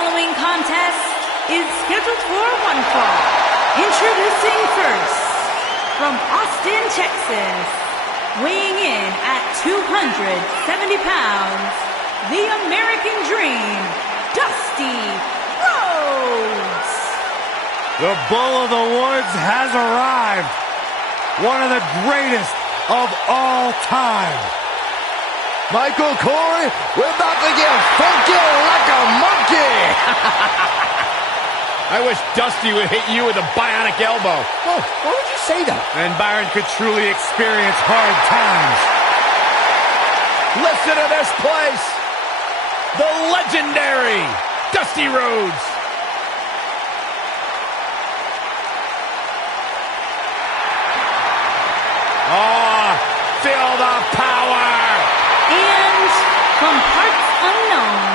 following contest is scheduled for one fall. Introducing first, from Austin, Texas, weighing in at 270 pounds, the American Dream, Dusty Rhodes. The Bull of the Woods has arrived. One of the greatest of all time. Michael Corey, we're about to get funky like a monkey. I wish Dusty would hit you with a bionic elbow. Oh, why would you say that? And Byron could truly experience hard times. Listen to this place. The legendary Dusty Rhodes. Oh, feel the power. And from parts unknown,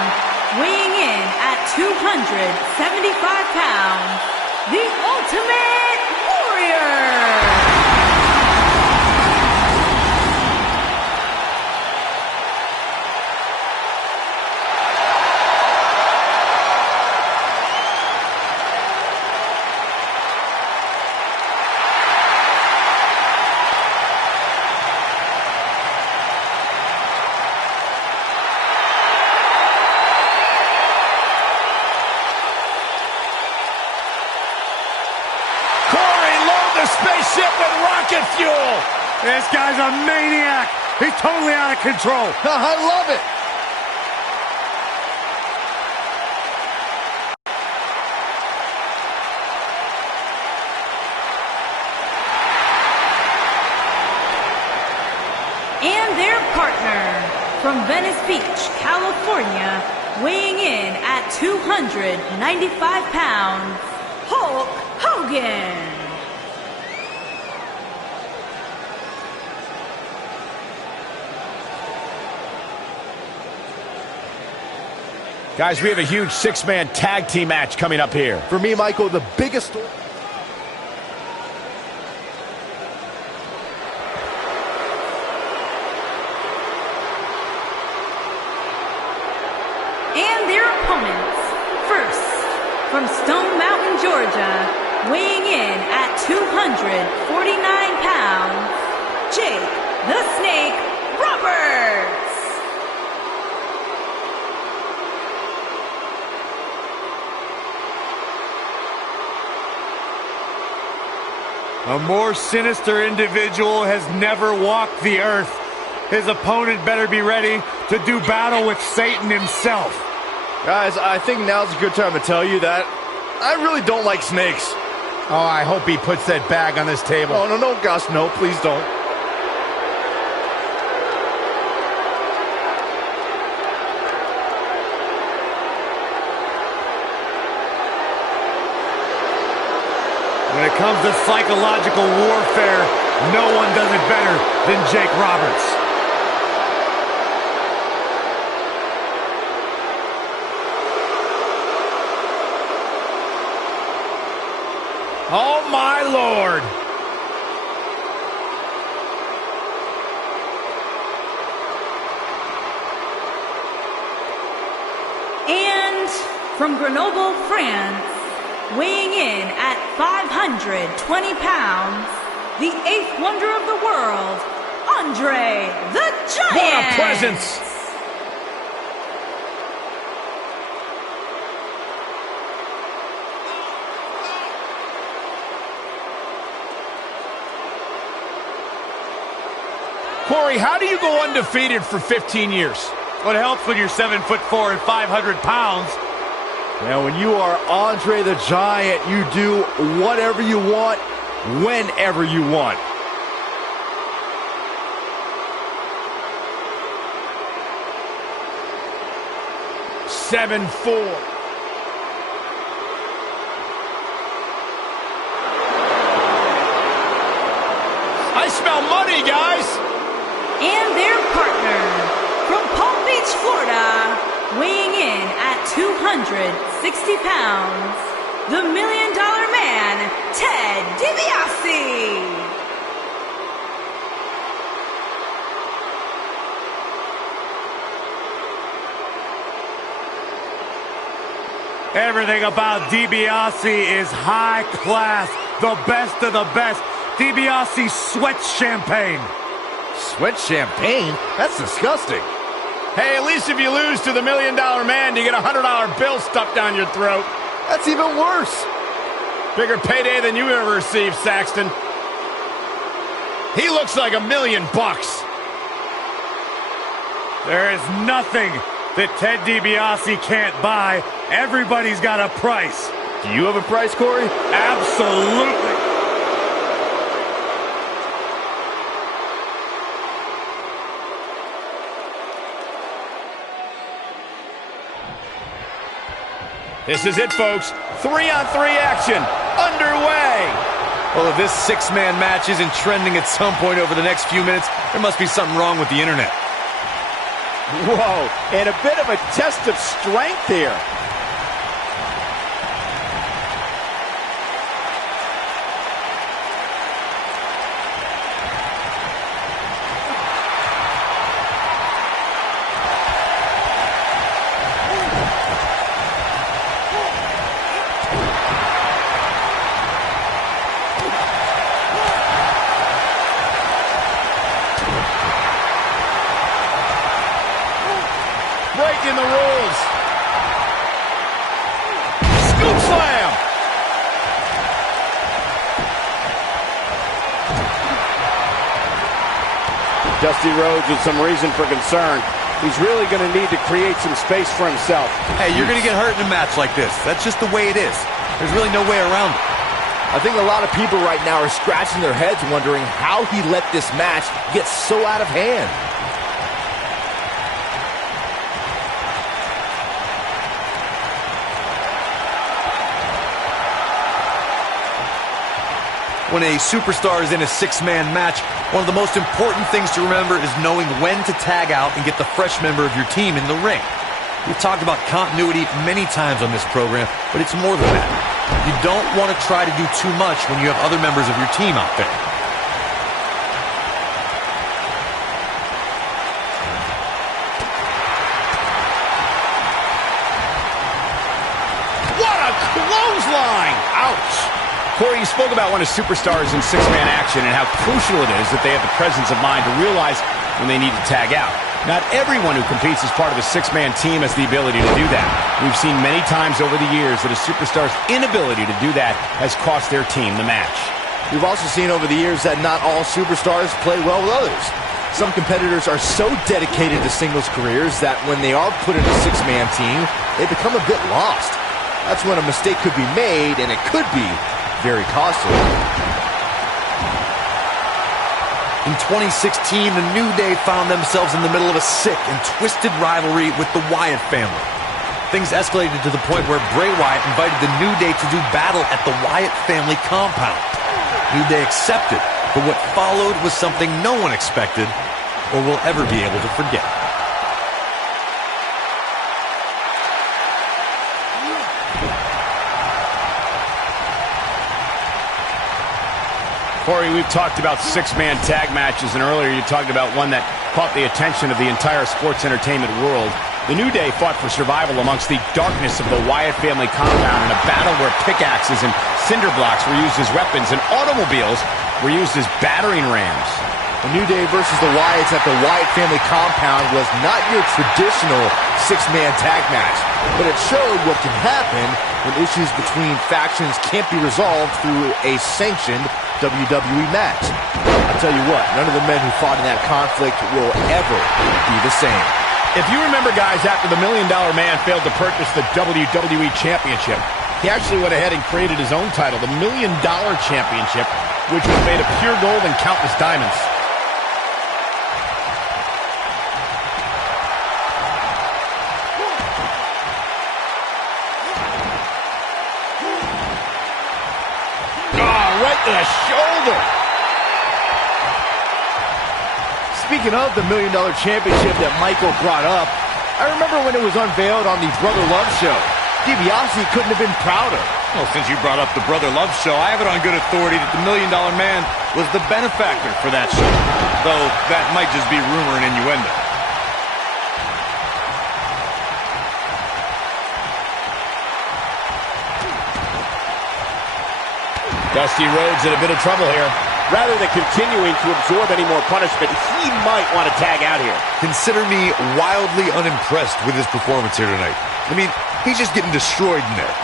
weighing in at 275 pounds, the Ultimate Warrior. Spaceship with rocket fuel. This guy's a maniac. He's totally out of control. I love it. And their partner, from Venice Beach, California, weighing in at 295 pounds, Hulk Hogan. Guys, we have a huge six-man tag team match coming up here. For me, Michael, the biggest story. And their opponents, first, from Stone Mountain, Georgia, weighing in at 249 pounds, Jake the Snake Roberts. A more sinister individual has never walked the earth. His opponent better be ready to do battle with Satan himself. Guys, I think now's a good time to tell you that I really don't like snakes. Oh, I hope he puts that bag on this table. Oh, no, Gus, no, please don't. When it comes to psychological warfare, no one does it better than Jake Roberts. Oh, my Lord. And from Grenoble, France, weighing in at 520 pounds, the eighth wonder of the world, Andre the Giant. What a presence. Corey, how do you go undefeated for 15 years? What helps when you're 7'4" and 500 pounds. Now, when you are Andre the Giant, you do whatever you want, whenever you want. Seven, 4. I smell money, guys. And their partner, from Palm Beach, Florida, weighing in at 260 pounds, the $1 Million Man, Ted Dibiase. Everything about Dibiase is high class, the best of the best. Dibiase sweats champagne. Sweat champagne? That's disgusting. Hey, at least if you lose to the $1 Million Man, you get a $100 bill stuffed down your throat. That's even worse. Bigger payday than you ever received, Saxton. He looks like $1 million. There is nothing that Ted Dibiase can't buy. Everybody's got a price. Do you have a price, Corey? Absolutely. This is it, folks. 3-on-3 action underway. Well, if this six-man match isn't trending at some point over the next few minutes, there must be something wrong with the internet. Whoa, and a bit of a test of strength here. Breaking the rules. Scoop slam. Dusty Rhodes with some reason for concern. He's really going to need to create some space for himself. Hey, you're going to get hurt in a match like this. That's just the way it is. There's really no way around it. I think a lot of people right now are scratching their heads wondering how he let this match get so out of hand. When a superstar is in a six-man match, one of the most important things to remember is knowing when to tag out and get the fresh member of your team in the ring. We've talked about continuity many times on this program, but it's more than that. You don't want to try to do too much when you have other members of your team out there. What a clothesline! Ouch! Corey, you spoke about when a superstar is in six-man action and how crucial it is that they have the presence of mind to realize when they need to tag out. Not everyone who competes as part of a six-man team has the ability to do that. We've seen many times over the years that a superstar's inability to do that has cost their team the match. We've also seen over the years that not all superstars play well with others. Some competitors are so dedicated to singles careers that when they are put in a six-man team, they become a bit lost. That's when a mistake could be made, and it could be very costly. In 2016, the New Day found themselves in the middle of a sick and twisted rivalry with the Wyatt family. Things escalated to the point where Bray Wyatt invited the New Day to do battle at the Wyatt family compound. New Day accepted, but what followed was something no one expected or will ever be able to forget. Corey, we've talked about six-man tag matches, and earlier you talked about one that caught the attention of the entire sports entertainment world. The New Day fought for survival amongst the darkness of the Wyatt family compound in a battle where pickaxes and cinder blocks were used as weapons and automobiles were used as battering rams. The New Day versus the Wyatts at the Wyatt family compound was not your traditional six-man tag match, but it showed what can happen when issues between factions can't be resolved through a sanctioned WWE match. I'll tell you what, none of the men who fought in that conflict will ever be the same. If you remember, guys, after the $1 Million Man failed to purchase the WWE Championship, he actually went ahead and created his own title, the $1 Million Championship, which was made of pure gold and countless diamonds. Right to the shoulder. Speaking of the $1 Million Championship that Michael brought up, I remember when it was unveiled on the Brother Love show. Dibiase couldn't have been prouder. Well, since you brought up the Brother Love show, I have it on good authority that the $1 Million Man was the benefactor for that show. Though that might just be rumor and innuendo. Dusty Rhodes in a bit of trouble here. Rather than continuing to absorb any more punishment, he might want to tag out here. Consider me wildly unimpressed with his performance here tonight. I mean, he's just getting destroyed in there.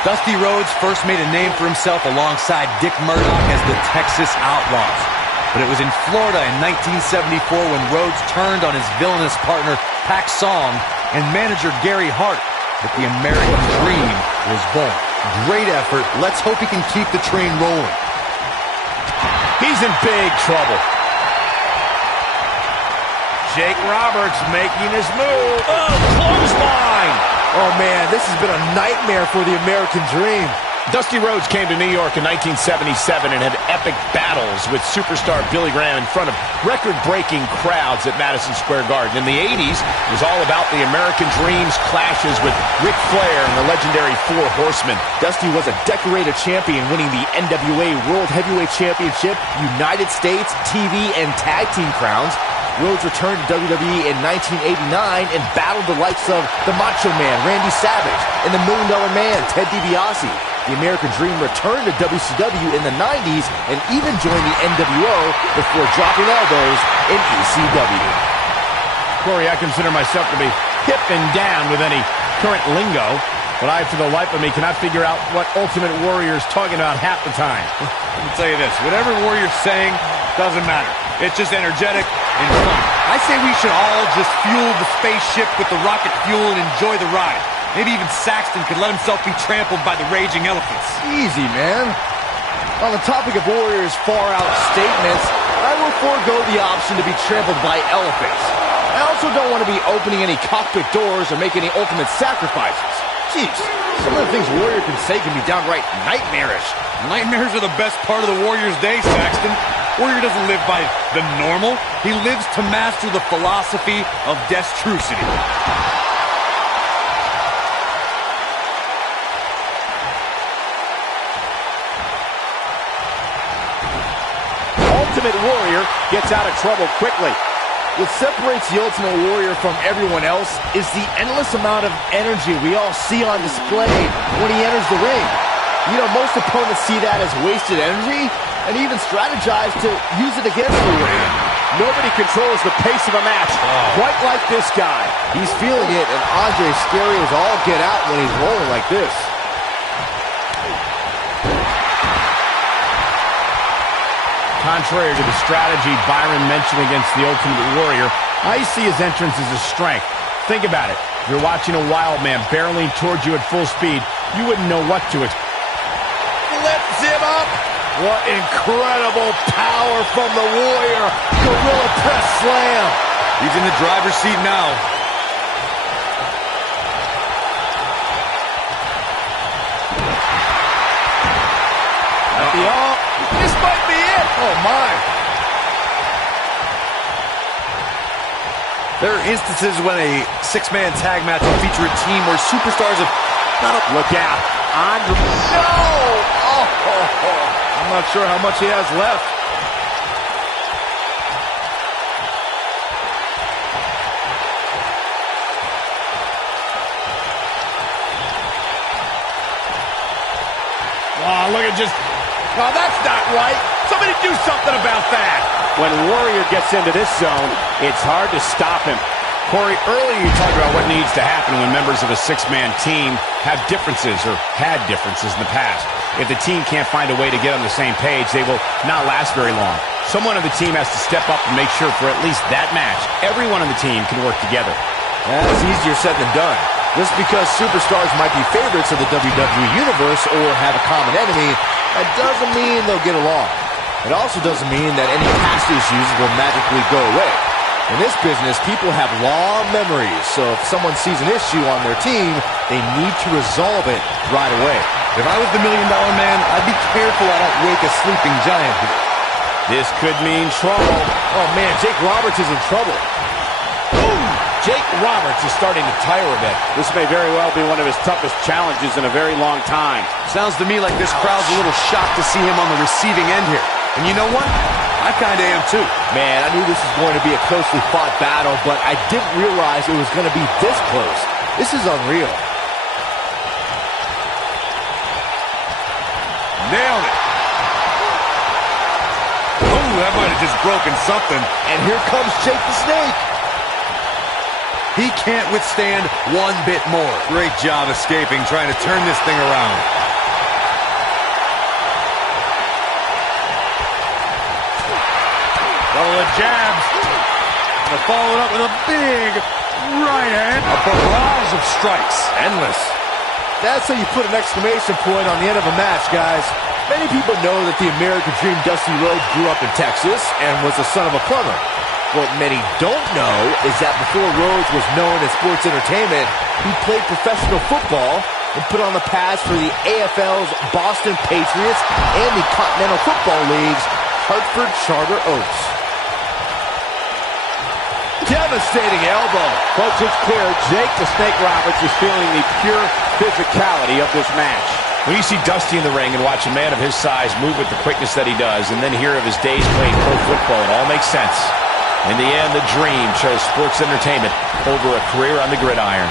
Dusty Rhodes first made a name for himself alongside Dick Murdoch as the Texas Outlaws. But it was in Florida in 1974 when Rhodes turned on his villainous partner, Pac Song, and manager Gary Hart that the American Dream was born. Great effort. Let's hope he can keep the train rolling. He's in big trouble. Jake Roberts making his move. Oh, clothesline! Oh, man, this has been a nightmare for the American Dream. Dusty Rhodes came to New York in 1977 and had epic battles with superstar Billy Graham in front of record-breaking crowds at Madison Square Garden. In the 80s, it was all about the American Dream's clashes with Ric Flair and the legendary Four Horsemen. Dusty was a decorated champion, winning the NWA World Heavyweight Championship, United States, TV, and Tag Team crowns. Rhodes returned to WWE in 1989 and battled the likes of the Macho Man, Randy Savage, and the $1 Million Man, Ted DiBiase. The American Dream returned to WCW in the 90s and even joined the NWO before dropping elbows in ECW. Corey, I consider myself to be hip and down with any current lingo, but I, for the life of me, cannot figure out what Ultimate Warrior is talking about half the time. Let me tell you this, whatever Warrior's saying doesn't matter. It's just energetic and fun. I say we should all just fuel the spaceship with the rocket fuel and enjoy the ride. Maybe even Saxton could let himself be trampled by the raging elephants. Easy, man. On the topic of Warrior's far-out statements, I will forego the option to be trampled by elephants. I also don't want to be opening any cockpit doors or make any ultimate sacrifices. Jeez, some of the things Warrior can say can be downright nightmarish. Nightmares are the best part of the Warrior's day, Saxton. Warrior doesn't live by the normal. He lives to master the philosophy of destrucity. Ultimate Warrior gets out of trouble quickly. What separates the Ultimate Warrior from everyone else is the endless amount of energy we all see on display when he enters the ring. You know, most opponents see that as wasted energy and even strategize to use it against the Warrior. Nobody controls the pace of a match quite like this guy. He's feeling it, and Andre's scary as all get out when he's rolling like this. Contrary to the strategy Byron mentioned against the Ultimate Warrior, I see his entrance as a strength. Think about it. If you're watching a wild man barreling towards you at full speed, you wouldn't know what to expect. Lifts him up. What incredible power from the Warrior. Gorilla press slam. He's in the driver's seat now. This might be it. Oh, my. There are instances when a six-man tag match will feature a team where superstars have not a... Look out. Andre. No! I'm not sure how much he has left. Oh, look at just... Oh, that's not right. Somebody do something about that. When Warrior gets into this zone, it's hard to stop him. Corey, earlier you talked about what needs to happen when members of a six-man team have differences or had differences in the past. If the team can't find a way to get on the same page, they will not last very long. Someone on the team has to step up and make sure for at least that match, everyone on the team can work together. That's easier said than done. Just because superstars might be favorites of the WWE Universe or have a common enemy, that doesn't mean they'll get along. It also doesn't mean that any past issues will magically go away. In this business, people have long memories, so if someone sees an issue on their team, they need to resolve it right away. If I was the $1 Million Man, I'd be careful I don't wake a sleeping giant here. This could mean trouble. Oh, man, Jake Roberts is in trouble. Boom! Jake Roberts is starting to tire a bit. This may very well be one of his toughest challenges in a very long time. Sounds to me like this crowd's a little shocked to see him on the receiving end here. And you know what? I kind of am too. Man, I knew this was going to be a closely fought battle, but I didn't realize it was going to be this close. This is unreal. Nailed it. Oh, that might have just broken something. And here comes Jake the Snake. He can't withstand one bit more. Great job escaping, trying to turn this thing around. Couple of jabs. And followed up with a big right hand. A barrage of strikes. Endless. That's how you put an exclamation point on the end of a match, guys. Many people know that the American Dream Dusty Rhodes grew up in Texas and was the son of a plumber. What many don't know is that before Rhodes was known as sports entertainment, he played professional football and put on the pads for the AFL's Boston Patriots and the Continental Football League's Hartford Charter Oaks. Devastating elbow. Folks, it's clear Jake the Snake Roberts is feeling the pure physicality of this match. When you see Dusty in the ring and watch a man of his size move with the quickness that he does, and then hear of his days playing pro football, it all makes sense. In the end, the dream chose sports entertainment over a career on the gridiron.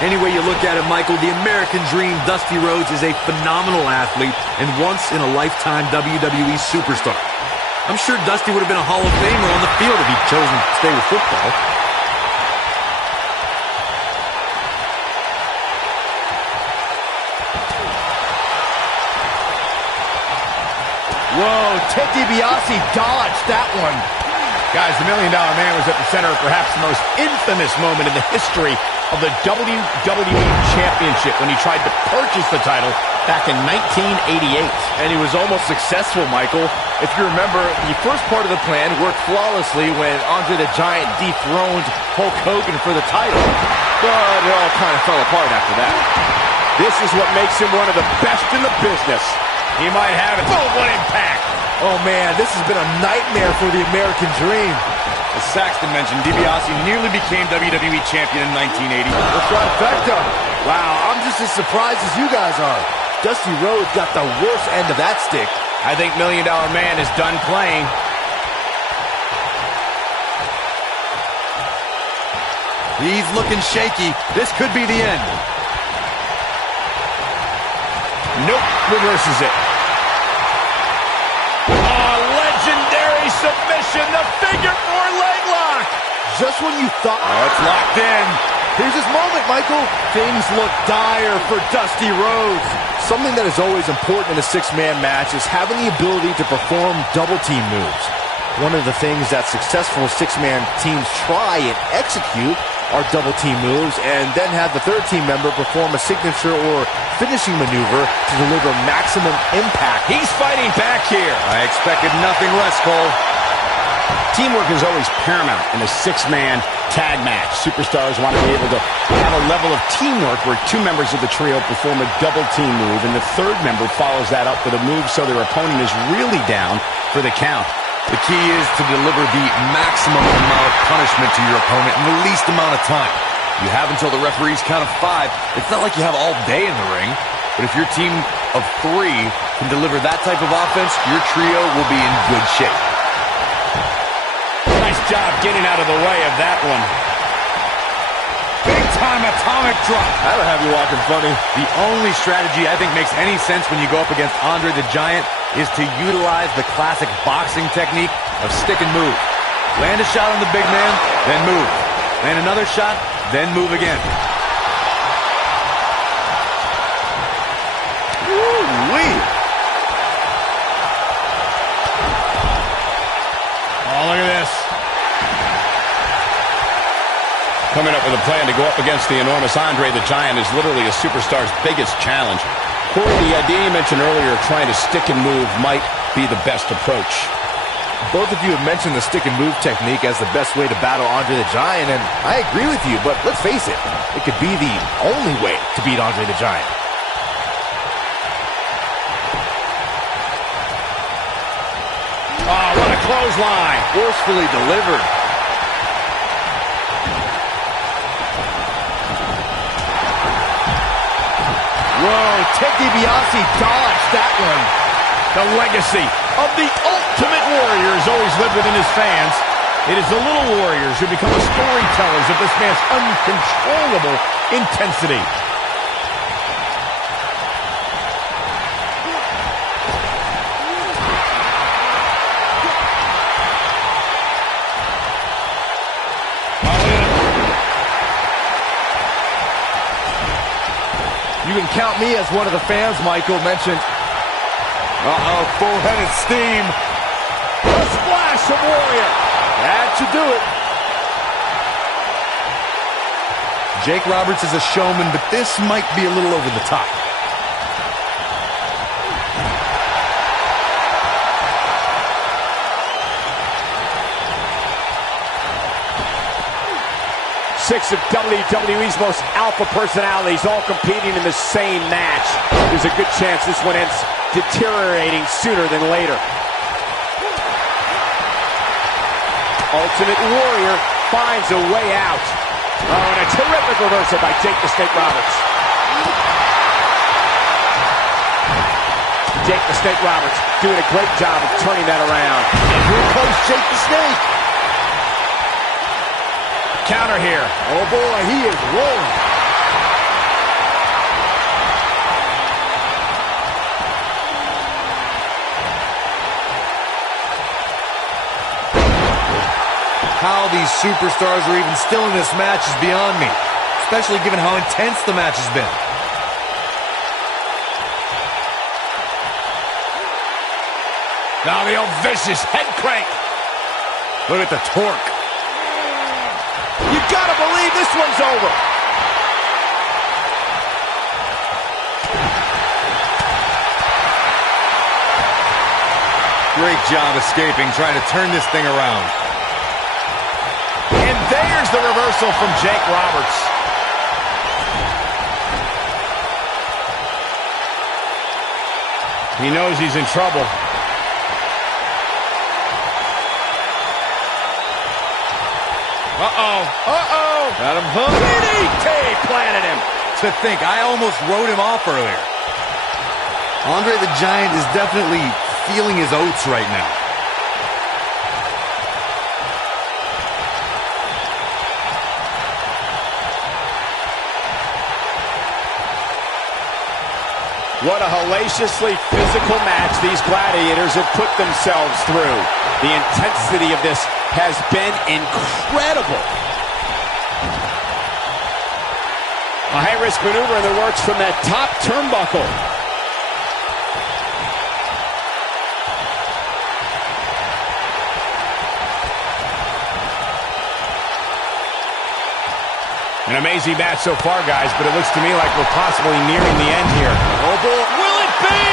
Any way you look at it, Michael, the American Dream, Dusty Rhodes, is a phenomenal athlete and once-in-a-lifetime WWE superstar. I'm sure Dusty would have been a Hall of Famer on the field if he'd chosen to stay with football. Whoa, Ted Dibiase dodged that one. Guys, the $1 Million Man was at the center of perhaps the most infamous moment in the history of the WWE Championship when he tried to purchase the title back in 1988. And he was almost successful, Michael. If you remember, the first part of the plan worked flawlessly when Andre the Giant dethroned Hulk Hogan for the title. But it all kind of fell apart after that. This is what makes him one of the best in the business. He might have it. Oh, what impact! Oh, man, this has been a nightmare for the American Dream. As Saxton mentioned, Dibiase nearly became WWE Champion in 1980. The trifecta. Wow, I'm just as surprised as you guys are. Dusty Rhodes got the worst end of that stick. I think $1 Million Man is done playing. He's looking shaky. This could be the end. Nope, reverses it. Oh, legendary submission, the figure 4 leg lock. Just when you thought... Oh, it's locked in. Here's his moment, Michael. Things look dire for Dusty Rhodes. Something that is always important in a six-man match is having the ability to perform double-team moves. One of the things that successful six-man teams try and execute are double-team moves, and then have the third team member perform a signature or finishing maneuver to deliver maximum impact. He's fighting back here. I expected nothing less, Cole. Teamwork is always paramount in a six-man tag match. Superstars want to be able to have a level of teamwork where two members of the trio perform a double-team move, and the third member follows that up with a move so their opponent is really down for the count. The key is to deliver the maximum amount of punishment to your opponent in the least amount of time. You have until the referee's count of 5. It's not like you have all day in the ring. But if your team of 3 can deliver that type of offense, your trio will be in good shape. Nice job getting out of the way of that one. Big-time atomic drop. That'll have you walking funny. The only strategy I think makes any sense when you go up against Andre the Giant is to utilize the classic boxing technique of stick and move. Land a shot on the big man, then move. Land another shot, then move again. Woo-wee! Oh, look at this. Coming up with a plan to go up against the enormous Andre the Giant is literally a superstar's biggest challenge. Corey, the idea you mentioned earlier of trying to stick and move might be the best approach. Both of you have mentioned the stick and move technique as the best way to battle Andre the Giant, and I agree with you, but let's face it, it could be the only way to beat Andre the Giant. Oh, what a clothesline. Forcefully delivered. Whoa, Ted Dibiase dodged that one. The legacy of the Ultimate Warrior has always lived within his fans. It is the Little Warriors who become the storytellers of this man's uncontrollable intensity. You can count me as one of the fans Michael mentioned. Uh-oh, full-headed steam. A splash of Warrior. That should do it. Jake Roberts is a showman, but this might be a little over the top. Six of WWE's most alpha personalities all competing in the same match. There's a good chance this one ends deteriorating sooner than later. Ultimate Warrior finds a way out. Oh, and a terrific reversal by Jake the Snake Roberts. Jake the Snake Roberts doing a great job of turning that around. And here comes Jake the Snake. Counter here. Oh boy, he is rolling. How these superstars are even still in this match is beyond me, especially given how intense the match has been. Now the old vicious head crank. Look at the torque. You gotta believe this one's over. Great job escaping, trying to turn this thing around. And there's the reversal from Jake Roberts. He knows he's in trouble. Uh-oh. Uh-oh. Got him hooked. DDT planted him. To think, I almost wrote him off earlier. Andre the Giant is definitely feeling his oats right now. What a hellaciously physical match these gladiators have put themselves through. The intensity of this has been incredible. A high-risk maneuver in the works from that top turnbuckle. An amazing match so far, guys, but it looks to me like we're possibly nearing the end here. Oh boy, will it be?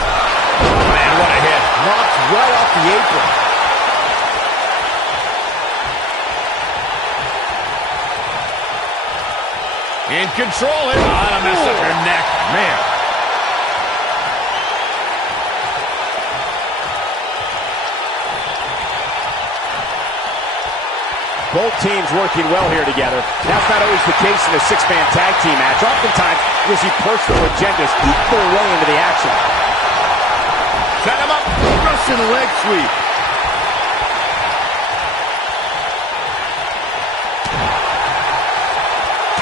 Oh, man, what a hit. Knocked right off the apron. In control here. Oh, that'll mess up your neck. Man. Both teams working well here together. That's not always the case in a six-man tag team match. Oftentimes, you'll see personal agendas eat their way into the action. Set him up. Russian leg sweep.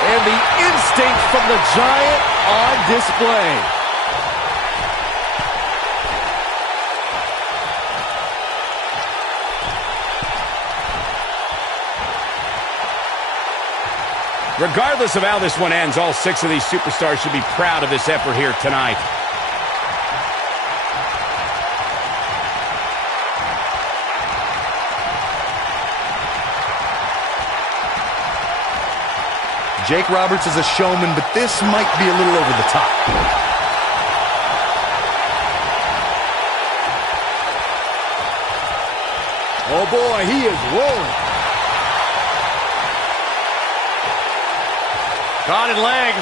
And the instinct from the Giant on display. Regardless of how this one ends, all six of these superstars should be proud of this effort here tonight. Jake Roberts is a showman, but this might be a little over the top. Oh boy, he is rolling. Caught in leg.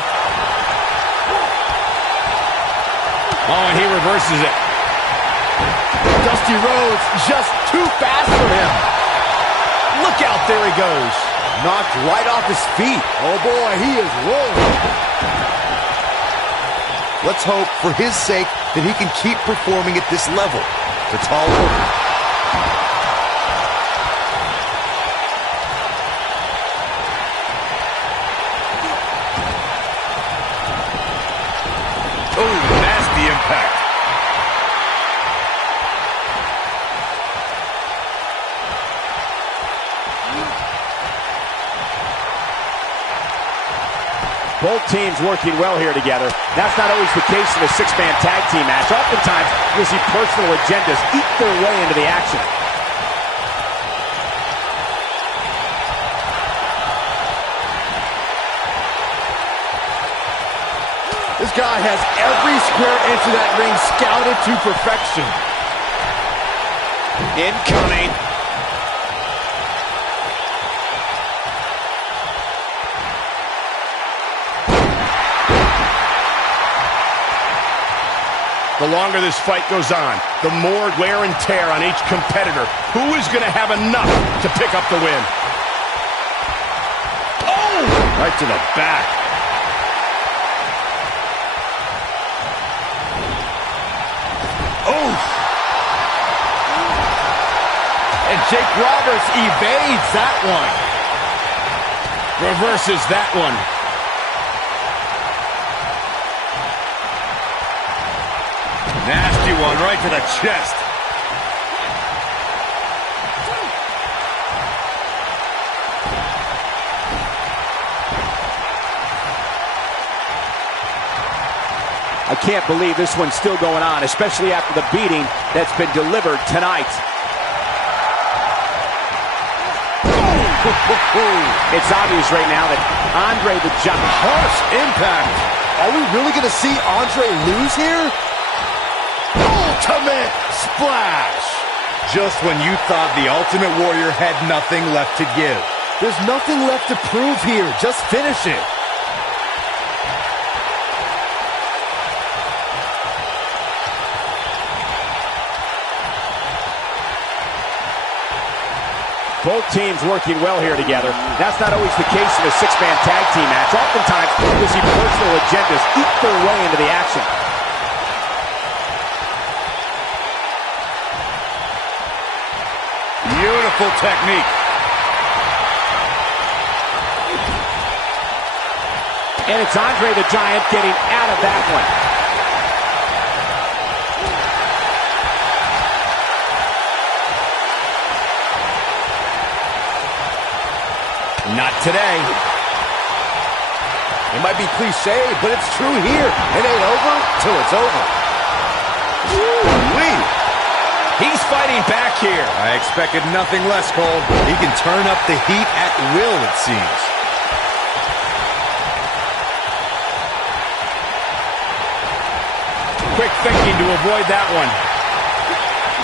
Oh, and he reverses it. Dusty Rhodes just too fast for him. Look out, there he goes. knocked right off his feet. Oh boy, he is rolling. Let's hope, for his sake, that he can keep performing at this level for tall order. Oh, nasty impact. Both teams working well here together. That's not always the case in a six-man tag team match. Oftentimes, you'll see personal agendas eat their way into the action. This guy has every square inch of that ring scouted to perfection. Incoming. The longer this fight goes on, the more wear and tear on each competitor. Who is going to have enough to pick up the win? Oh! Right to the back. Oh! And Jake Roberts evades that one. Reverses that one. Nasty one right to the chest. I can't believe this one's still going on, especially after the beating that's been delivered tonight. It's obvious right now that Andre the Giant... Harsh impact. Are we really going to see Andre lose here? Ultimate splash. Just when you thought the Ultimate Warrior had nothing left to give. There's nothing left to prove here. Just finish it. Both teams working well here together. That's not always the case in a six-man tag team match. Oftentimes, you'll see personal agendas eat their way into the action. Beautiful technique. And it's Andre the Giant getting out of that one. Not today. It might be cliche, but it's true here. It ain't over till it's over. Woo-wee. He's fighting back here. I expected nothing less, Cole. He can turn up the heat at will, it seems. Quick thinking to avoid that one.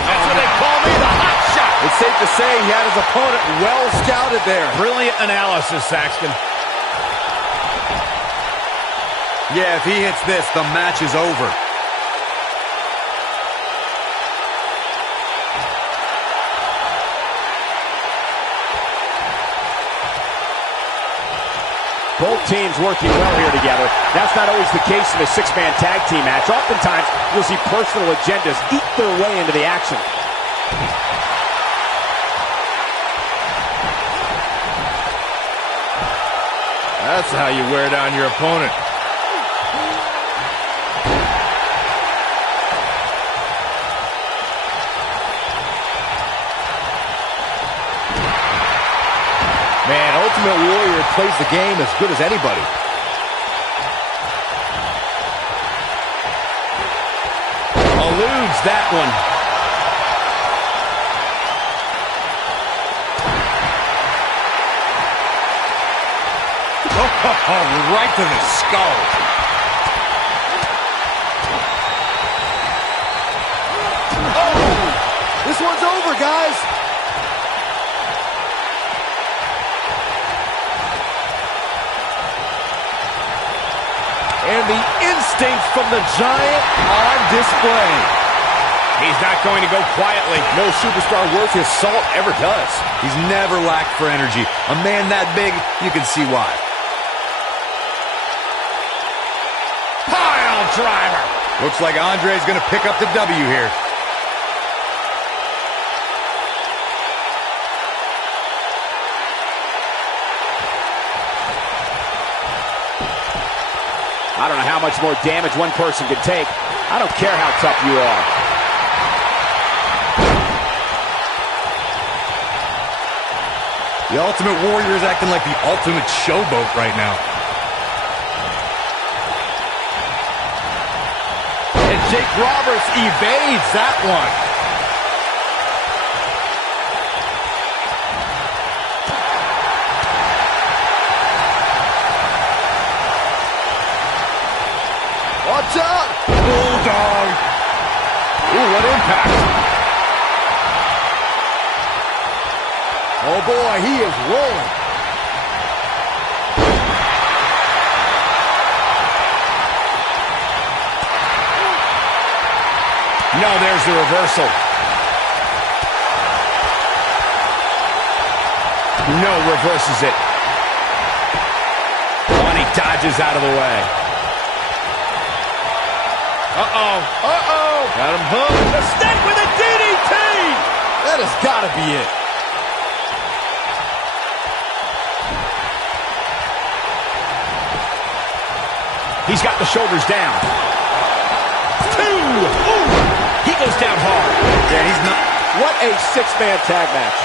That's what they call me, the hot shot. It's safe to say he had his opponent well scouted there. Brilliant analysis, Saxton. Yeah, if he hits this, the match is over. Both teams working well here together. That's not always the case in a six-man tag team match. Oftentimes, you'll see personal agendas eat their way into the action. That's how you wear down your opponent. Man, Ultimate Warrior plays the game as good as anybody. Eludes that one. Oh, right to the skull. Oh! This one's over, guys. And the instinct from the Giant on display. He's not going to go quietly. No superstar worth his salt ever does. He's never lacked for energy. A man that big, you can see why. Pile driver. Looks like Andre's going to pick up the W here. I don't know how much more damage one person can take. I don't care how tough you are. The Ultimate Warrior is acting like the ultimate showboat right now. And Jake Roberts evades that one. Watch out! Bulldog. Ooh, what impact! Oh boy, he is rolling. No, there's the reversal. No, reverses it. Oh, and he dodges out of the way. Uh-oh. Uh-oh. Got him hooked. The snake with a DDT. That has got to be it. He's got the shoulders down. 2. Ooh. He goes down hard. Yeah, he's not. What a six-man tag match.